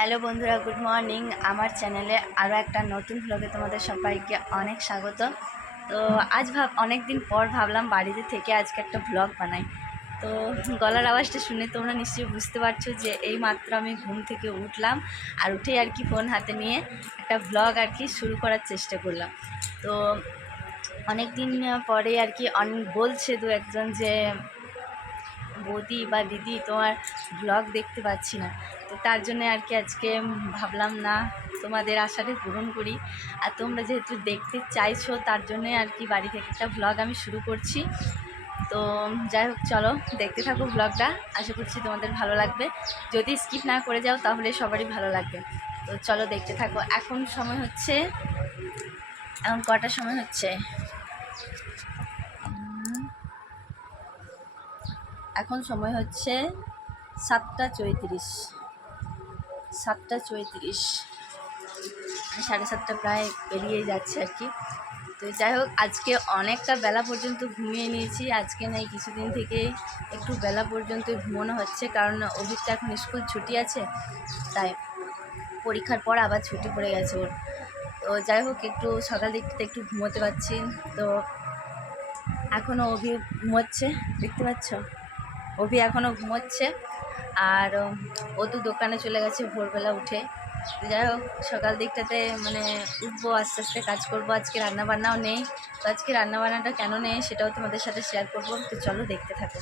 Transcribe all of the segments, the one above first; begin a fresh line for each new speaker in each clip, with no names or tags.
Hello বন্ধুরা, good morning. আমার চ্যানেলে আরও একটা নতুন ভ্লগে তোমাদের সবাইকে অনেক স্বাগত। তো আজ ভাব অনেক দিন পর ভাবলাম বাড়িতে থেকে আজকে একটা ভ্লগ বানাই। তো গলার আওয়াজটা শুনে তোমরা নিশ্চয়ই বুঝতে পারছ যে এই মাত্র আমি ঘুম থেকে উঠলাম আর উঠেই আর কি ফোন হাতে নিয়ে একটা ভ্লগ আর কি শুরু করার চেষ্টা করলাম। তো অনেক দিন পরে আর কি অনেক বলছে দু একজন যে বৌদি বা দিদি তোমার ব্লগ দেখতে পাচ্ছি না। তো তার জন্য আর কি আজকে ভাবলাম না তোমাদের আশাটা পূরণ করি। আর তোমরা যেহেতু দেখতে চাইছো তার জন্যে আর কি বাড়ি থেকে একটা ব্লগ আমি শুরু করছি। তো যাই হোক, চলো দেখতে থাকো ব্লগটা আশা করছি তোমাদের ভালো লাগবে। যদি স্কিপ না করে যাও তাহলে সবারই ভালো লাগবে। তো চলো দেখতে থাকো। এখন সময় হচ্ছে, এখন কটার সময় হচ্ছে? এখন সময় হচ্ছে সাতটা চৌত্রিশ। সাতটা চৌত্রিশ। সাড়ে সাতটা প্রায় পেরিয়ে যাচ্ছে আর কি। তো যাই হোক, আজকে অনেকটা বেলা পর্যন্ত ঘুমিয়ে নিয়েছি। আজকে নাই কিছুদিন থেকে একটু বেলা পর্যন্ত ঘুমোনো হচ্ছে কারণ অভিক তো এখন স্কুল ছুটি আছে, তাই পরীক্ষার পর আবার ছুটি পড়ে গেছে ওর। তো যাই হোক, একটু সকাল দিকটাতে একটু ঘুমোতে পারছি। তো এখনও অভি ঘুমোচ্ছে, দেখতে পাচ্ছ? অভি এখনও ঘুমোচ্ছে। আর ও তো দোকানে চলে গেছে ভোরবেলা উঠে। যাই হোক, সকাল দিকটাতে মানে উঠবো, আস্তে আস্তে কাজ করব। আজকে রান্নাবান্নাও নেই। তো আজকে রান্নাবান্নাটা কেন নেই সেটাও তোমাদের সাথে শেয়ার করব। তো চলো দেখতে থাকো।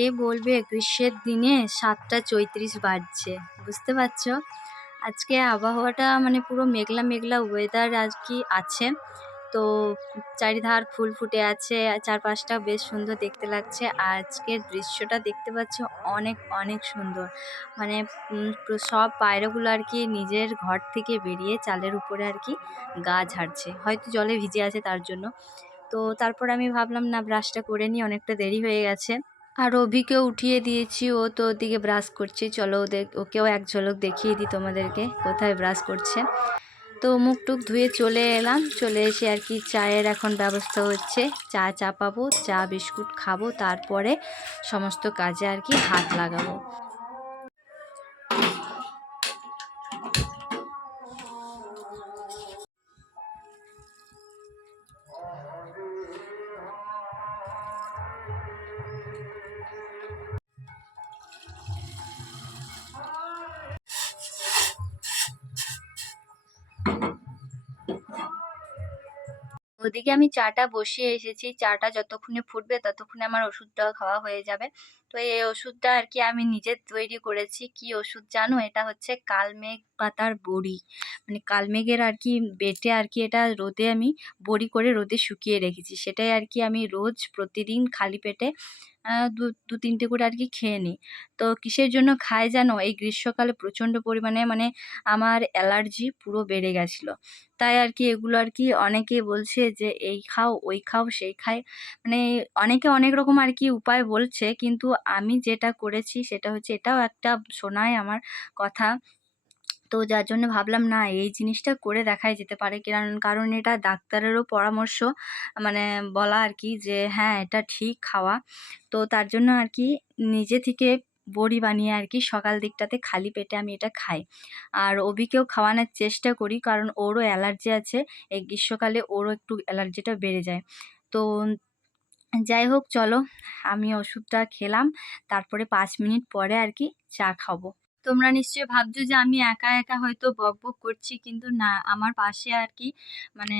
কে বলবে, গ্রীষ্মের দিনে সাতটা চৈত্রিশ বাজছে। বুঝতে পারছ? আজকে আবহাওয়াটা মানে পুরো মেঘলা মেঘলা ওয়েদার আর কি আছে। তো চারিধার ফুল ফুটে আছে, চারপাশটা বেশ সুন্দর দেখতে লাগছে। আজকের দৃশ্যটা দেখতে পাচ্ছ অনেক অনেক সুন্দর। মানে সব পায়রাগুলো আর কি নিজের ঘর থেকে বেরিয়ে চালের উপরে আর কি গা ঝাড়ছে। হয়তো জলে ভিজে আছে তার জন্য। তো তারপর আমি ভাবলাম, না ব্রাশটা করে নিই, অনেকটা দেরি হয়ে গেছে। আর অভিকেও উঠিয়ে দিয়েছি, ও তো ওদিকে ব্রাশ করছে। চলো ওদের, ওকেও এক ঝলক দেখিয়ে দিই তোমাদেরকে, কোথায় ব্রাশ করছে। তো মুখ টুক ধুয়ে চলে এলাম, চলে এসে আর কি চায়ের এখন ব্যবস্থা হচ্ছে। চা চাপাবো, চা, বিস্কুট খাব, তারপরে সমস্ত কাজে আর কি হাত লাগাবো। ওদিকে আমি চাটা বসিয়ে এসেছি চাটা যতক্ষণে ফুটবে ততক্ষণে আমার ওষুধটাও খাওয়া হয়ে যাবে।
তো এই ওষুধটা আর কি আমি নিজে তৈরি করেছি। কি ওষুধ জানো? এটা হচ্ছে কালমেঘ পাতার বড়ি। মানে কালমেঘের আর কি বেটে আর কি এটা রোদে আমি বড়ি করে রোদে শুকিয়ে রেখেছি। সেটাই আর কি আমি রোজ প্রতিদিন খালি পেটে দু দু, তিনটে করে আর কি খেয়ে নিই। তো কিসের জন্য খায় জানো? এই গ্রীষ্মকালে প্রচণ্ড পরিমাণে মানে আমার অ্যালার্জি পুরো বেড়ে গেছিল। তাই আর কি এগুলো আর কি অনেকে বলছে যে, এই খাও, ওই খাও, সেই খায়। মানে অনেকে অনেক রকম আর কি উপায় বলছে, কিন্তু আমি যেটা করেছি সেটা হচ্ছে এটাও একটা শোনায় আমার কথা। তো যার জন্য ভাবলাম, না, এই জিনিসটা করে দেখাই যেতে পারে। কারণ কারণ এটা ডাক্তারেরও পরামর্শ মানে বলা আর কি যে হ্যাঁ এটা ঠিক খাওয়া। তো তার জন্য আর কি নিজে থেকে বড়ি বানিয়ে আর কি সকাল দিকটাতে খালি পেটে আমি এটা খাই। আর অভিকেও খাওয়ানোর চেষ্টা করি, কারণ ওরও অ্যালার্জি আছে। এই গ্রীষ্মকালে ওরও একটু অ্যালার্জিটা বেড়ে যায়। তো যাই হোক, চলো। আমি ওষুধটা খেলাম। তারপরে পাঁচ মিনিট পরে আর কি চা খাব। তোমরা নিশ্চয়ই ভাবছ যে আমি একা একা হয়তো বক বক করছি, কিন্তু না, আমার পাশে আর কি মানে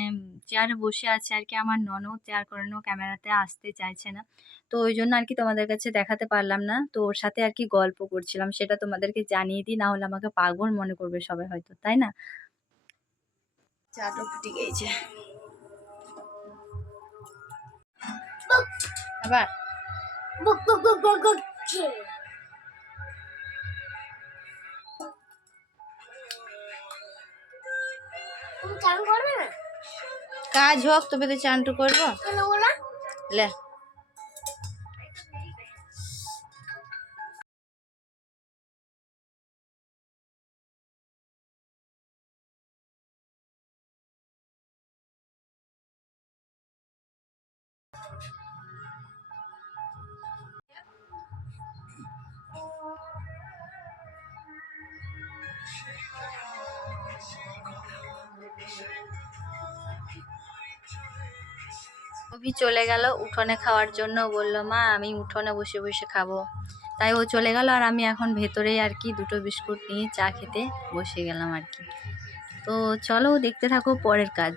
চেয়ারে বসে আছে আর কি আমার ননদ চেয়ার করানো ক্যামেরাতে আসতে চাইছে না। তো ওই জন্য আর কি তোমাদের কাছে দেখাতে পারলাম না। তো ওর সাথে আর কি গল্প করছিলাম, সেটা তোমাদেরকে জানিয়ে দিই, না হলে আমাকে পাগল মনে করবে সবাই হয়তো, তাই না? চাটো ফুটে গিয়েছে। আবার।
চান করবে না?
কাজ হোক তবে তো চানটু করব। লে। অভি চলে গেল উঠোনে খাওয়ার জন্য, বলল, মা, আমি উঠোনে বসে বসে খাব। তাই ও চলে গেল আর আমি এখন ভেতরেই আর কি দুটো বিস্কুট নিয়ে চা খেতে বসে গেলাম আর কি। তো চলো দেখতে থাকো পরের কাজ।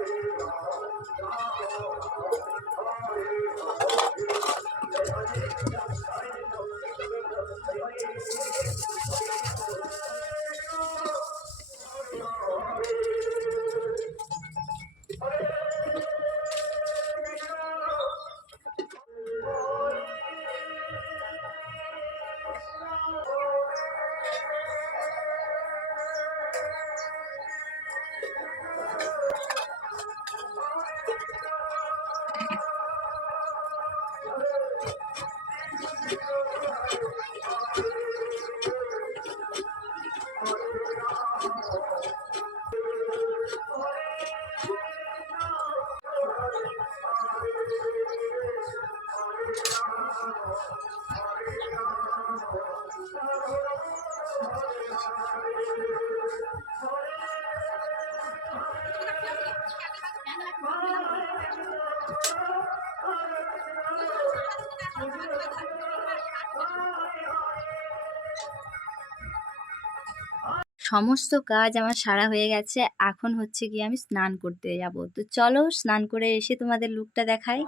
সমস্ত কাজ আমার সারা হয়ে গেছে, এখন হচ্ছে গিয়ে আমি স্নান করতে যাব। তো চলো স্নান করে এসে তোমাদের লুকটা দেখাই।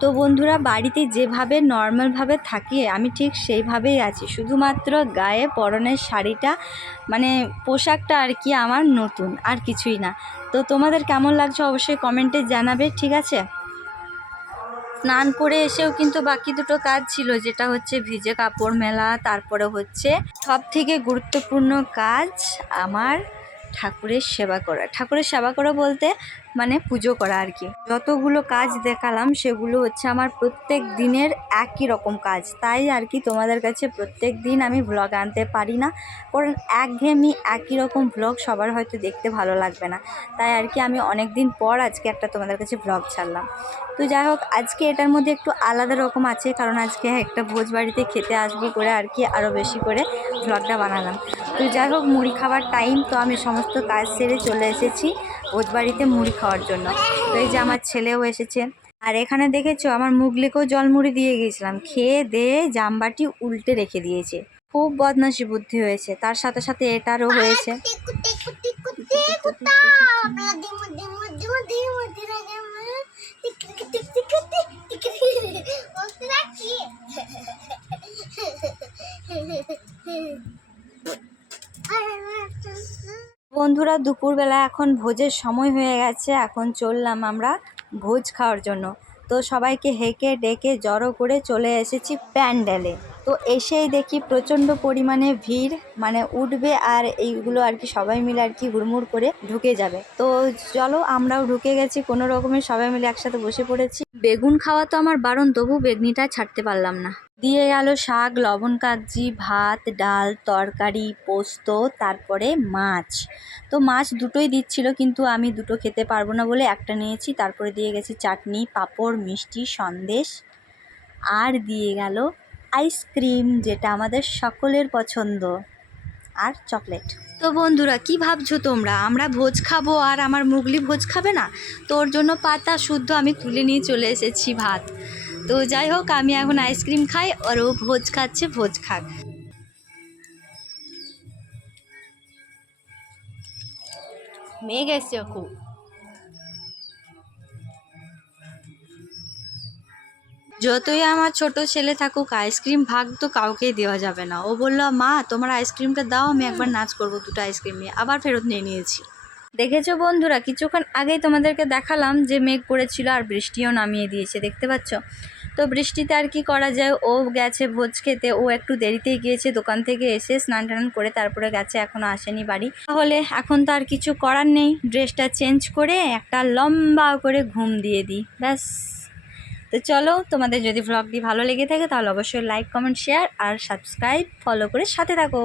তো বন্ধুরা, বাড়িতে যেভাবে নর্মালভাবে থাকি, আমি ঠিক সেইভাবেই আছি। শুধুমাত্র গায়ে পরনের শাড়িটা মানে পোশাকটা আর কি আমার নতুন, আর কিছুই না। তো তোমাদের কেমন লাগছে অবশ্যই কমেন্টে জানাবে, ঠিক আছে? স্নান করে এসেও কিন্তু বাকি দুটো কাজ ছিল, যেটা হচ্ছে ভিজে কাপড় মেলা, তারপরে হচ্ছে সব থেকে গুরুত্বপূর্ণ কাজ আমার ঠাকুরের সেবা করা। ঠাকুরের সেবা করা বলতে মানে পুজো করা আর কি। যতগুলো কাজ দেখালাম, সেগুলো হচ্ছে আমার প্রত্যেক দিনের একই রকম কাজ। তাই আর কি তোমাদের কাছে প্রত্যেক দিন আমি ব্লগ আনতে পারি না, কারণ একঘেয়েমি একই রকম ব্লগ সবার হয়তো দেখতে ভালো লাগবে না। তাই আর কি আমি অনেক দিন পর আজকে একটা তোমাদের কাছে ব্লগ ছাড়লাম। তো যাই হোক, আজকে এটার মধ্যে একটু আলাদা রকম আছে, কারণ আজকে একটা ভোজ বাড়িতে খেতে আসব করে আর কি আরও বেশি করে ব্লগটা বানালাম। তো যাই হোক, মুড়ি খাবার টাইম তো আমি সমস্ত কাজ সেরে চলে এসেছি। ভোজ বাড়িতে মুড়ি খাওয়ার জন্য। তো এই যে আমার ছেলেও এসেছে। আর এখানে দেখেছ আমার মুগলিকেও জল মুড়ি দিয়ে গিয়েছিলাম। খেয়ে দিয়ে জামবাটি উল্টে রেখে দিয়েছে। খুব বদমাশি বুদ্ধি হয়েছে। তার সাথে সাথে এটারও হয়েছে। বন্ধুরা, দুপুরবেলা এখন ভোজের সময় হয়ে গেছে। এখন চললাম আমরা ভোজ খাওয়ার জন্য। তো সবাইকে হেঁকে ডেকে জড়ো করে চলে এসেছি প্যান্ডেলে। তো এসেই দেখি প্রচণ্ড পরিমাণে ভিড় মানে উঠবে আর এইগুলো আর কি সবাই মিলে আর কি হুড়মুড় করে ঢুকে যাবে। তো চলো আমরাও ঢুকে গেছি, কোনো রকমের সবাই মিলে একসাথে বসে পড়েছি। বেগুন খাওয়া তো আমার বারণ, তবু বেগনিটা ছাড়তে পারলাম না। দিয়ে গেল শাক, লবণ কাগজি ভাত, ডাল, তরকারি, পোস্ত, তারপরে মাছ। তো মাছ দুটোই দিচ্ছিল, কিন্তু আমি দুটো খেতে পারব না বলে একটা নিয়েছি, তারপরে দিয়ে গেছি চাটনি, পাঁপড়, মিষ্টি, সন্দেশ। আর দিয়ে গেল আইসক্রিম যেটা আমাদের সকলের পছন্দ আর চকলেট তো বন্ধুরা, কি ভাবছ তোমরা? আমরা ভোজ খাব আর আমার মুগলি ভোজ খাবে না? তোর জন্য পাতা শুদ্ধ আমি তুলে নিয়ে চলে এসেছি ভাত। তো যাই হোক, আমি এখন আইসক্রিম খাই আর ও ভোজ খাচ্ছে, ভোজ খাক। মেঘ এসছে খুব। যতই আমার ছোট ছেলে থাকুক আইসক্রিম ভাগ তো কাউকেই দেওয়া যাবে না। ও বলল মা তোমার আইসক্রিমটা দাও আমি একবার নাচ করব দুটো আইসক্রিম নিয়ে। আবার ফেরত নিয়ে নিয়েছি। দেখেছ বন্ধুরা কিছুক্ষণ আগেই তোমাদেরকে দেখালাম যে মেঘ করেছিল আর বৃষ্টিও নামিয়ে দিয়েছে দেখতে পাচ্ছ? তো বৃষ্টিতে আর কি করা যায়? ও গেছে ভোজ খেতে ও একটু দেরিতেই গিয়েছে দোকান থেকে এসে স্নান টান করে তারপরে গেছে এখনও আসেনি বাড়ি। তাহলে এখন তো আর কিছু করার নেই ড্রেসটা চেঞ্জ করে একটা লম্বা করে ঘুম দিয়ে দিই ব্যাস। তো চলো, তোমাদের যদি ভ্লগটি ভালো লেগে থাকে তাহলে অবশ্যই লাইক কমেন্ট শেয়ার আর সাবস্ক্রাইব ফলো করে সাথে থাকো।